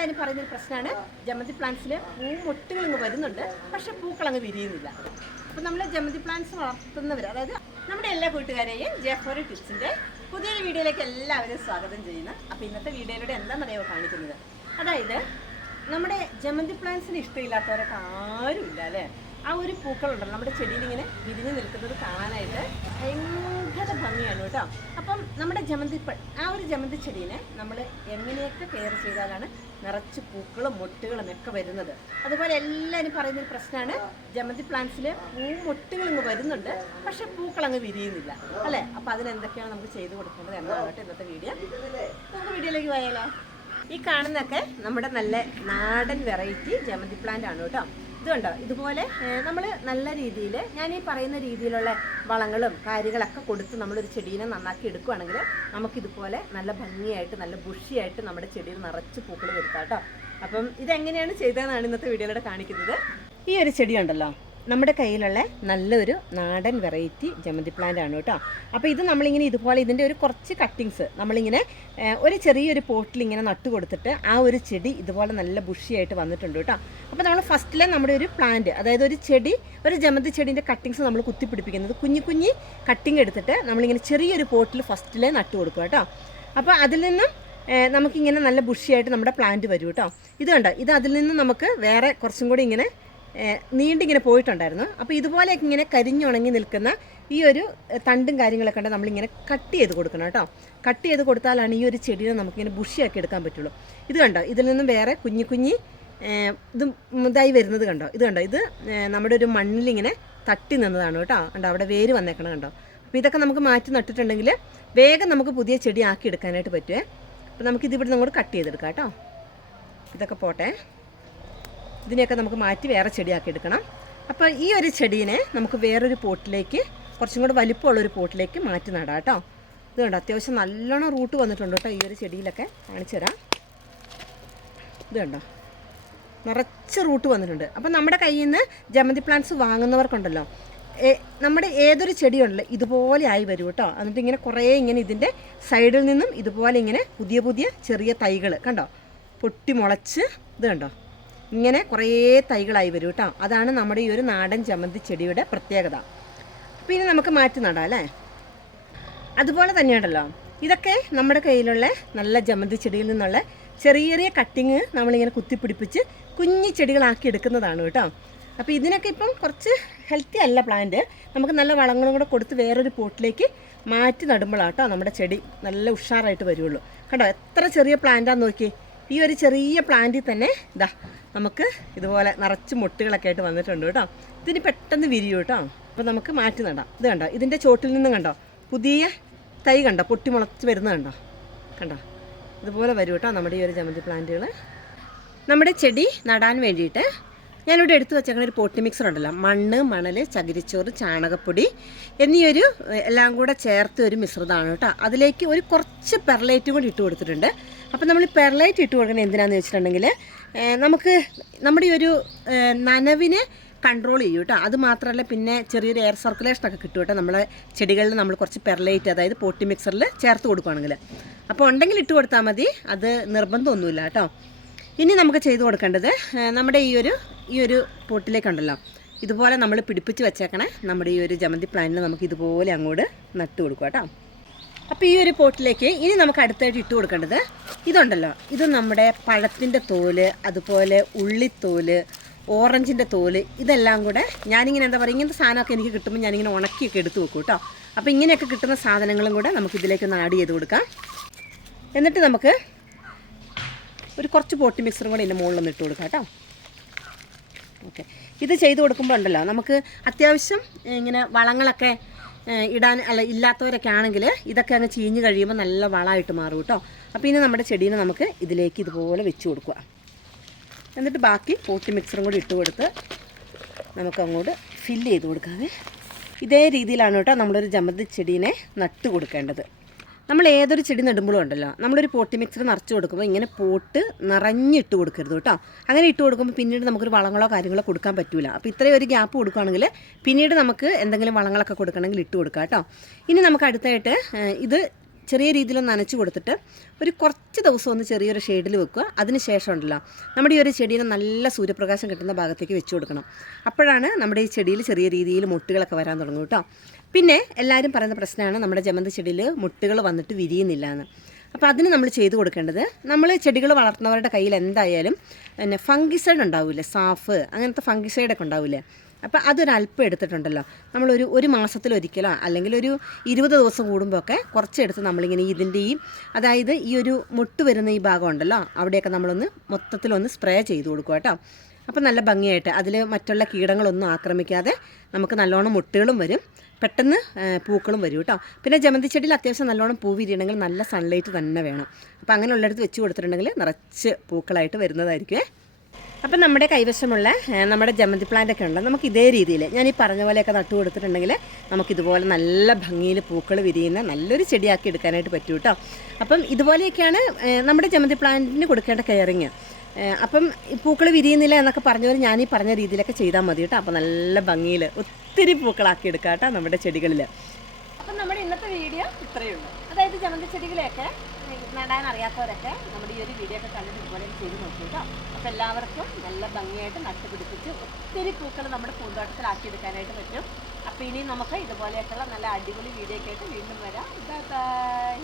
എല്ലാവരും പറയുന്നൊരു പ്രശ്നമാണ് ജമന്തി പ്ലാന്റ്സിൽ പൂമൊട്ടുകൾ ഇങ്ങ് വരുന്നുണ്ട്, പക്ഷേ പൂക്കൾ അങ്ങ് വിരിയുന്നില്ല. അപ്പോൾ നമ്മൾ ജമന്തി പ്ലാന്റ്സ് വളർത്തുന്നവർ, അതായത് നമ്മുടെ എല്ലാ കൂട്ടുകാരെയും ജെ4 ടിപ്സിൻ്റെ പുതിയൊരു വീഡിയോയിലേക്ക് എല്ലാവരും സ്വാഗതം ചെയ്യുന്നു. അപ്പോൾ ഇന്നത്തെ വീഡിയോയിലൂടെ എന്താണെന്നറിയാമോ കാണിക്കുന്നത്, അതായത് നമ്മുടെ ജമന്തി പ്ലാന്റ്സിന് ഇഷ്ടമില്ലാത്തവരൊക്കെ ആരുമില്ല അല്ലേ. ആ ഒരു പൂക്കളുണ്ടല്ലോ നമ്മുടെ ചെടിയിൽ ഇങ്ങനെ വിരിഞ്ഞ് നിൽക്കുന്നത് കാണാനായിട്ട് ഭയങ്കര ഭംഗിയാണ് കേട്ടോ. അപ്പം നമ്മുടെ ആ ഒരു ജമന്തി ചെടീനെ നമ്മൾ എങ്ങനെയൊക്കെ കെയർ ചെയ്താലാണ് നിറച്ച് പൂക്കളും മൊട്ടുകളും ഒക്കെ വരുന്നത്. അതുപോലെ എല്ലാവരും പറയുന്നൊരു പ്രശ്നമാണ് ജമന്തി പ്ലാന്റ്സിൽ പൂമൊട്ടുകൾ ഇങ്ങ് വരുന്നുണ്ട്, പക്ഷേ പൂക്കൾ അങ്ങ് വിരിയുന്നില്ല അല്ലേ. അപ്പോൾ അതിനെന്തൊക്കെയാണ് നമുക്ക് ചെയ്ത് കൊടുക്കേണ്ടത് എന്നാണ് ഇന്നത്തെ വീഡിയോ. നമുക്ക് വീഡിയോയിലേക്ക് പോയാലോ. ഈ കാണുന്നതൊക്കെ നമ്മുടെ നല്ല നാടൻ വെറൈറ്റി ജമന്തി പ്ലാന്റ് ആണ് കേട്ടോ. ഇതുണ്ടോ, ഇതുപോലെ നമ്മൾ നല്ല രീതിയിൽ ഞാൻ ഈ പറയുന്ന രീതിയിലുള്ള വളങ്ങളും കാര്യങ്ങളൊക്കെ കൊടുത്ത് നമ്മളൊരു ചെടീനെ നന്നാക്കി എടുക്കുകയാണെങ്കിൽ നമുക്കിതുപോലെ നല്ല ഭംഗിയായിട്ട് നല്ല ബുഷിയായിട്ട് നമ്മുടെ ചെടിയിൽ നിറച്ച് പൂക്കൾ വരുത്താം കേട്ടോ. അപ്പം ഇതെങ്ങനെയാണ് ചെയ്തതെന്നാണ് ഇന്നത്തെ വീഡിയോയിലൂടെ കാണിക്കുന്നത്. ഈ ഒരു ചെടി ഉണ്ടല്ലോ നമ്മുടെ കയ്യിലുള്ള നല്ലൊരു നാടൻ വെറൈറ്റി ജമന്തി പ്ലാന്റ് ആണ് കേട്ടോ. അപ്പോൾ ഇത് നമ്മളിങ്ങനെ ഇതുപോലെ ഇതിൻ്റെ ഒരു കുറച്ച് കട്ടിങ്സ് നമ്മളിങ്ങനെ ഒരു ചെറിയൊരു പോട്ടിൽ ഇങ്ങനെ നട്ടു കൊടുത്തിട്ട് ആ ഒരു ചെടി ഇതുപോലെ നല്ല ബുഷിയായിട്ട് വന്നിട്ടുണ്ട് കേട്ടോ. അപ്പോൾ നമ്മൾ ഫസ്റ്റിലെ നമ്മുടെ ഒരു പ്ലാന്റ്, അതായത് ഒരു ചെടി, ഒരു ജമന്തി ചെടീൻ്റെ കട്ടിങ്സ് നമ്മൾ കുത്തിപ്പിടിപ്പിക്കുന്നത് കുഞ്ഞി കട്ടിങ് എടുത്തിട്ട് നമ്മളിങ്ങനെ ചെറിയൊരു പോട്ടിൽ ഫസ്റ്റിലെ നട്ടു കൊടുക്കുക കേട്ടോ. അപ്പോൾ അതിൽ നിന്നും നമുക്കിങ്ങനെ നല്ല ബുഷിയായിട്ട് നമ്മുടെ പ്ലാന്റ് വരും കേട്ടോ. ഇത് കണ്ടോ, ഇത് അതിൽ നിന്ന് നമുക്ക് വേറെ കുറച്ചും കൂടി ഇങ്ങനെ നീണ്ടിങ്ങനെ പോയിട്ടുണ്ടായിരുന്നു. അപ്പോൾ ഇതുപോലെയൊക്കെ ഇങ്ങനെ കരിഞ്ഞുണങ്ങി നിൽക്കുന്ന ഈ ഒരു തണ്ടും കാര്യങ്ങളൊക്കെ ഉണ്ട് നമ്മളിങ്ങനെ കട്ട് ചെയ്ത് കൊടുക്കണം കേട്ടോ. കട്ട് ചെയ്ത് കൊടുത്താലാണ് ഈ ഒരു ചെടീനെ നമുക്കിങ്ങനെ ബുഷിയാക്കി എടുക്കാൻ പറ്റുള്ളൂ. ഇത് കണ്ടോ, ഇതിൽ നിന്നും വേറെ കുഞ്ഞി ഇതായി വരുന്നത് കണ്ടോ. ഇത് കണ്ടോ, ഇത് നമ്മുടെ ഒരു മണ്ണിലിങ്ങനെ തട്ടി നിന്നതാണ് കേട്ടോ. കണ്ടോ, അവിടെ വേര് വന്നേക്കണം കണ്ടോ. അപ്പോൾ ഇതൊക്കെ നമുക്ക് മാറ്റി നട്ടിട്ടുണ്ടെങ്കിൽ വേഗം നമുക്ക് പുതിയ ചെടി ആക്കി എടുക്കാനായിട്ട് പറ്റുമേ. അപ്പോൾ നമുക്കിതിവിടെ നിന്ന് കൂടെ കട്ട് ചെയ്തെടുക്കാം കേട്ടോ. ഇതൊക്കെ പോട്ടെ, ഇതിനെയൊക്കെ നമുക്ക് മാറ്റി വേറെ ചെടിയാക്കി എടുക്കണം. അപ്പോൾ ഈ ഒരു ചെടീനെ നമുക്ക് വേറൊരു പോട്ടിലേക്ക്, കുറച്ചും കൂടെ വലിപ്പമുള്ളൊരു പോട്ടിലേക്ക് മാറ്റി നടാം കേട്ടോ. ഇത് കണ്ടോ, അത്യാവശ്യം നല്ലോണം റൂട്ട് വന്നിട്ടുണ്ട് കേട്ടോ. ഈ ഒരു ചെടിയിലൊക്കെ കാണിച്ചു തരാം. ഇത് കണ്ടോ, നിറച്ച് റൂട്ട് വന്നിട്ടുണ്ട്. അപ്പോൾ നമ്മുടെ കയ്യിൽ നിന്ന് ജമന്തി പ്ലാന്റ്സ് വാങ്ങുന്നവർക്കുണ്ടല്ലോ, നമ്മുടെ ഏതൊരു ചെടിയുണ്ടല്ലോ ഇതുപോലെ ആയി വരും കേട്ടോ. എന്നിട്ട് ഇങ്ങനെ കുറേ ഇങ്ങനെ ഇതിൻ്റെ സൈഡിൽ നിന്നും ഇതുപോലെ ഇങ്ങനെ പുതിയ ചെറിയ തൈകൾ കണ്ടോ പൊട്ടി മുളച്ച്, ഇത് കണ്ടോ ഇങ്ങനെ കുറേ തൈകളായി വരും കേട്ടോ. അതാണ് നമ്മുടെ ഈ ഒരു നാടൻ ജമന്തി ചെടിയുടെ പ്രത്യേകത. പിന്നെ നമുക്ക് മാറ്റി നടാം അല്ലേ. അതുപോലെ തന്നെയുണ്ടല്ലോ, ഇതൊക്കെ നമ്മുടെ കയ്യിലുള്ള നല്ല ജമന്തി ചെടിയിൽ നിന്നുള്ള ചെറിയ കട്ടിങ് നമ്മളിങ്ങനെ കുത്തിപ്പിടിപ്പിച്ച് കുഞ്ഞി ചെടികളാക്കി എടുക്കുന്നതാണ് കേട്ടോ. അപ്പോൾ ഇതിനൊക്കെ ഇപ്പം കുറച്ച് ഹെൽത്തി അല്ല പ്ലാന്റ്. നമുക്ക് നല്ല വളങ്ങളും കൂടെ കൊടുത്ത് വേറൊരു പോട്ടിലേക്ക് മാറ്റി നടുമ്പോഴാണ് കേട്ടോ നമ്മുടെ ചെടി നല്ല ഉഷാറായിട്ട് വരുള്ളൂ. കണ്ടോ, എത്ര ചെറിയ പ്ലാന്റാന്ന് നോക്കി. ഈ ഒരു ചെറിയ പ്ലാന്റിൽ തന്നെ ഇതാ നമുക്ക് ഇതുപോലെ നിറച്ച് മുട്ടുകളൊക്കെ ആയിട്ട് വന്നിട്ടുണ്ട് കേട്ടോ. ഇതിന് പെട്ടെന്ന് വിരിയും കേട്ടോ. അപ്പോൾ നമുക്ക് മാറ്റി നടാം. ഇത് കണ്ടോ, ഇതിൻ്റെ ചോട്ടിൽ നിന്നും കണ്ടോ പുതിയ തൈ കണ്ടോ പൊട്ടി മുളച്ച് വരുന്നത് കണ്ടോ ഇതുപോലെ വരും കേട്ടോ നമ്മുടെ ഈ ഒരു ജമന്തി പ്ലാന്റുകൾ. നമ്മുടെ ചെടി നടാൻ വേണ്ടിയിട്ട് ഞാനിവിടെ എടുത്തു വെച്ചേക്കുന്ന ഒരു പോട്ടി മിക്സർ ഉണ്ടല്ലോ, മണ്ണ്, മണൽ, ചകിരിച്ചോറ്, ചാണകപ്പൊടി എന്നീയൊരു എല്ലാം കൂടെ ചേർത്ത് ഒരു മിശ്രിതമാണ് കേട്ടോ. അതിലേക്ക് ഒരു കുറച്ച് പെർലൈറ്റ് കൂടി ഇട്ട് കൊടുത്തിട്ടുണ്ട്. അപ്പോൾ നമ്മൾ ഈ പെർലൈറ്റ് ഇട്ട് കൊടുക്കുന്നത് എന്തിനാണെന്ന് വെച്ചിട്ടുണ്ടെങ്കിൽ നമുക്ക് നമ്മുടെ ഈ ഒരു നനവിനെ കൺട്രോൾ ചെയ്യും കേട്ടോ. അത് മാത്രമല്ല പിന്നെ ചെറിയൊരു എയർ സർക്കുലേഷനൊക്കെ കിട്ടും കേട്ടോ നമ്മളെ ചെടികളിൽ നമ്മൾ കുറച്ച് പെർലൈറ്റ്, അതായത് പോട്ടി മിക്സറിൽ ചേർത്ത് കൊടുക്കുകയാണെങ്കിൽ. അപ്പോൾ ഉണ്ടെങ്കിൽ ഇട്ട് കൊടുത്താൽ മതി, അത് നിർബന്ധമൊന്നുമില്ല കേട്ടോ. ഇനി നമുക്ക് ചെയ്ത് കൊടുക്കേണ്ടത് നമ്മുടെ ഈ ഒരു പോട്ടിലേക്കുണ്ടല്ലോ ഇതുപോലെ നമ്മൾ പിടിപ്പിച്ച് വെച്ചേക്കണേ നമ്മുടെ ഈ ഒരു ജമന്തി പ്ലാന്റിന് നമുക്ക് ഇതുപോലെ അങ്ങോട്ട് നട്ട് കൊടുക്കുക കേട്ടോ. അപ്പോൾ ഈ ഒരു പോട്ടിലേക്ക് ഇനി നമുക്ക് അടുത്തായിട്ട് ഇട്ട് കൊടുക്കേണ്ടത് ഇതുണ്ടല്ലോ, ഇത് നമ്മുടെ പഴത്തിൻ്റെ തോല്, അതുപോലെ ഉള്ളിത്തോല്, ഓറഞ്ചിൻ്റെ തോല്, ഇതെല്ലാം കൂടെ ഞാനിങ്ങനെ എന്താ പറയുക, ഇങ്ങനത്തെ സാധനമൊക്കെ എനിക്ക് കിട്ടുമ്പോൾ ഞാനിങ്ങനെ ഉണക്കിയൊക്കെ എടുത്ത് വെക്കും കേട്ടോ. അപ്പോൾ ഇങ്ങനെയൊക്കെ കിട്ടുന്ന സാധനങ്ങളും കൂടെ നമുക്ക് ഇതിലേക്കൊന്ന് ആഡ് ചെയ്ത് കൊടുക്കാം. എന്നിട്ട് നമുക്ക് ഒരു കുറച്ച് പോട്ടി മിക്സറും കൂടെ ഇതിൻ്റെ മുകളിലൊന്ന് ഇട്ട് കൊടുക്കാം കേട്ടോ. ഓക്കെ, ഇത് ചെയ്ത് കൊടുക്കുമ്പോൾ ഉണ്ടല്ലോ നമുക്ക് അത്യാവശ്യം ഇങ്ങനെ വളങ്ങളൊക്കെ ഇല്ലാത്തവരൊക്കെ ആണെങ്കിൽ ഇതൊക്കെ അങ്ങ് ചീഞ്ഞ് കഴിയുമ്പോൾ നല്ല വളമായിട്ട് മാറും കേട്ടോ. അപ്പോൾ ഇനി നമ്മുടെ ചെടീനെ നമുക്ക് ഇതിലേക്ക് ഇതുപോലെ വെച്ച് കൊടുക്കുക. എന്നിട്ട് ബാക്കി പോട്ടി മിക്സറും കൂടി ഇട്ട് കൊടുത്ത് നമുക്ക് അങ്ങോട്ട് ഫില്ല് ചെയ്ത് കൊടുക്കാവേ. ഇതേ രീതിയിലാണ് കേട്ടോ നമ്മളൊരു ജമന്തി ചെടീനെ നട്ട് കൊടുക്കേണ്ടത്. നമ്മൾ ഏതൊരു ചെടി നടുമ്പോഴും ഉണ്ടല്ലോ നമ്മളൊരു പോട്ടി മിക്സർ നിറച്ച് കൊടുക്കുമ്പോൾ ഇങ്ങനെ പോട്ട് നിറഞ്ഞിട്ട് കൊടുക്കരുത് കേട്ടോ. അങ്ങനെ ഇട്ട് കൊടുക്കുമ്പോൾ പിന്നീട് നമുക്കൊരു വളങ്ങളോ കാര്യങ്ങളോ കൊടുക്കാൻ പറ്റില്ല. അപ്പോൾ ഇത്രയും ഒരു ഗ്യാപ്പ് കൊടുക്കുകയാണെങ്കിൽ പിന്നീട് നമുക്ക് എന്തെങ്കിലും വളങ്ങളൊക്കെ കൊടുക്കണമെങ്കിൽ ഇട്ട് കൊടുക്കാം കേട്ടോ. ഇനി നമുക്ക് അടുത്തായിട്ട് ഇത് ചെറിയ രീതിയിലൊന്ന് നനച്ച് കൊടുത്തിട്ട് ഒരു കുറച്ച് ദിവസം ഒന്ന് ചെറിയൊരു ഷെയ്ഡിൽ വെക്കുക. അതിന് ശേഷം ഉണ്ടല്ലോ നമ്മുടെ ഈ ഒരു ചെടീനെ നല്ല സൂര്യപ്രകാശം കിട്ടുന്ന ഭാഗത്തേക്ക് വെച്ച് കൊടുക്കണം. അപ്പോഴാണ് നമ്മുടെ ഈ ചെടിയിൽ ചെറിയ രീതിയിൽ മുട്ടുകളൊക്കെ വരാൻ തുടങ്ങും കേട്ടോ. പിന്നെ എല്ലാവരും പറയുന്ന പ്രശ്നമാണ് നമ്മുടെ ജമന്തി ചെടിയിൽ മുട്ടുകൾ വന്നിട്ട് വിരിയുന്നില്ല എന്ന്. അപ്പോൾ അതിന് നമ്മൾ ചെയ്ത് കൊടുക്കേണ്ടത്, നമ്മൾ ചെടികൾ വളർത്തുന്നവരുടെ കയ്യിൽ എന്തായാലും പിന്നെ ഫംഗിസൈഡ് ഉണ്ടാവില്ലേ, സാഫ് അങ്ങനത്തെ ഫംഗിസൈഡൊക്കെ ഉണ്ടാവില്ലേ. അപ്പോൾ അതൊരല്പം എടുത്തിട്ടുണ്ടല്ലോ ഒരു മാസത്തിലൊരിക്കലോ അല്ലെങ്കിൽ ഒരു 20 ദിവസം കൂടുമ്പോഴൊക്കെ കുറച്ചെടുത്ത് നമ്മളിങ്ങനെ ഇതിൻ്റെ അതായത് ഈ ഒരു മുട്ട് വരുന്ന ഈ ഭാഗം ഉണ്ടല്ലോ അവിടെയൊക്കെ നമ്മളൊന്ന് മൊത്തത്തിലൊന്ന് സ്പ്രേ ചെയ്ത് കൊടുക്കുക കേട്ടോ. അപ്പോൾ നല്ല ഭംഗിയായിട്ട് അതിൽ മറ്റുള്ള കീടങ്ങളൊന്നും ആക്രമിക്കാതെ നമുക്ക് നല്ലോണം മുട്ടുകളും വരും, പെട്ടെന്ന് പൂക്കളും വരും കേട്ടോ. പിന്നെ ജമന്തി ചെടിയിൽ അത്യാവശ്യം നല്ലോണം പൂ വിരിയണമെങ്കിൽ നല്ല സൺലൈറ്റ് തന്നെ വേണം. അപ്പോൾ അങ്ങനെയുള്ളിടത്ത് വെച്ച് കൊടുത്തിട്ടുണ്ടെങ്കിൽ നിറച്ച് പൂക്കളായിട്ട് വരുന്നതായിരിക്കുമേ. അപ്പം നമ്മുടെ കൈവശമുള്ള നമ്മുടെ ജമന്തി പ്ലാന്റൊക്കെ ഉണ്ട്, നമുക്ക് ഇതേ രീതിയിൽ ഞാൻ ഈ പറഞ്ഞ പോലെയൊക്കെ നട്ടു കൊടുത്തിട്ടുണ്ടെങ്കിൽ നമുക്കിതുപോലെ നല്ല ഭംഗിയിൽ പൂക്കൾ വിരിയുന്ന നല്ലൊരു ചെടിയാക്കി എടുക്കാനായിട്ട് പറ്റും കേട്ടോ. അപ്പം ഇതുപോലെയൊക്കെയാണ് നമ്മുടെ ജമന്തി പ്ലാന്റിന് കൊടുക്കേണ്ട കെയറിങ്. അപ്പം പൂക്കൾ വിരിയുന്നില്ല എന്നൊക്കെ പറഞ്ഞവർ ഞാൻ ഈ പറഞ്ഞ രീതിയിലൊക്കെ ചെയ്താൽ മതി കേട്ടോ. അപ്പോൾ നല്ല ഭംഗിയിൽ ഒത്തിരി പൂക്കളാക്കി എടുക്കാം കേട്ടോ നമ്മുടെ ചെടികളിൽ. അപ്പം നമ്മുടെ ഇന്നത്തെ വീഡിയോ ഇത്രയേ ഉള്ളൂ. അതായത് ജമന്തി ചെടികളെയൊക്കെ നടാൻ അറിയാത്തവരൊക്കെ നമ്മുടെ ഈ ഒരു വീഡിയോ ഒക്കെ കണ്ടിട്ട് ഇതുപോലെ ചെയ്ത് നോക്കി കേട്ടോ. അപ്പോൾ എല്ലാവർക്കും നല്ല ഭംഗിയായിട്ട് നട്ടുപിടിപ്പിച്ച് ഒത്തിരി പൂക്കൾ നമ്മുടെ പൂന്തോട്ടത്തിലാക്കി എടുക്കാനായിട്ട് പറ്റും. അപ്പോൾ ഇനി നമുക്ക് ഇതുപോലെയൊക്കെയുള്ള നല്ല അടിപൊളി വീഡിയോ ഒക്കെ ആയിട്ട് വീണ്ടും വരാം. Bye bye.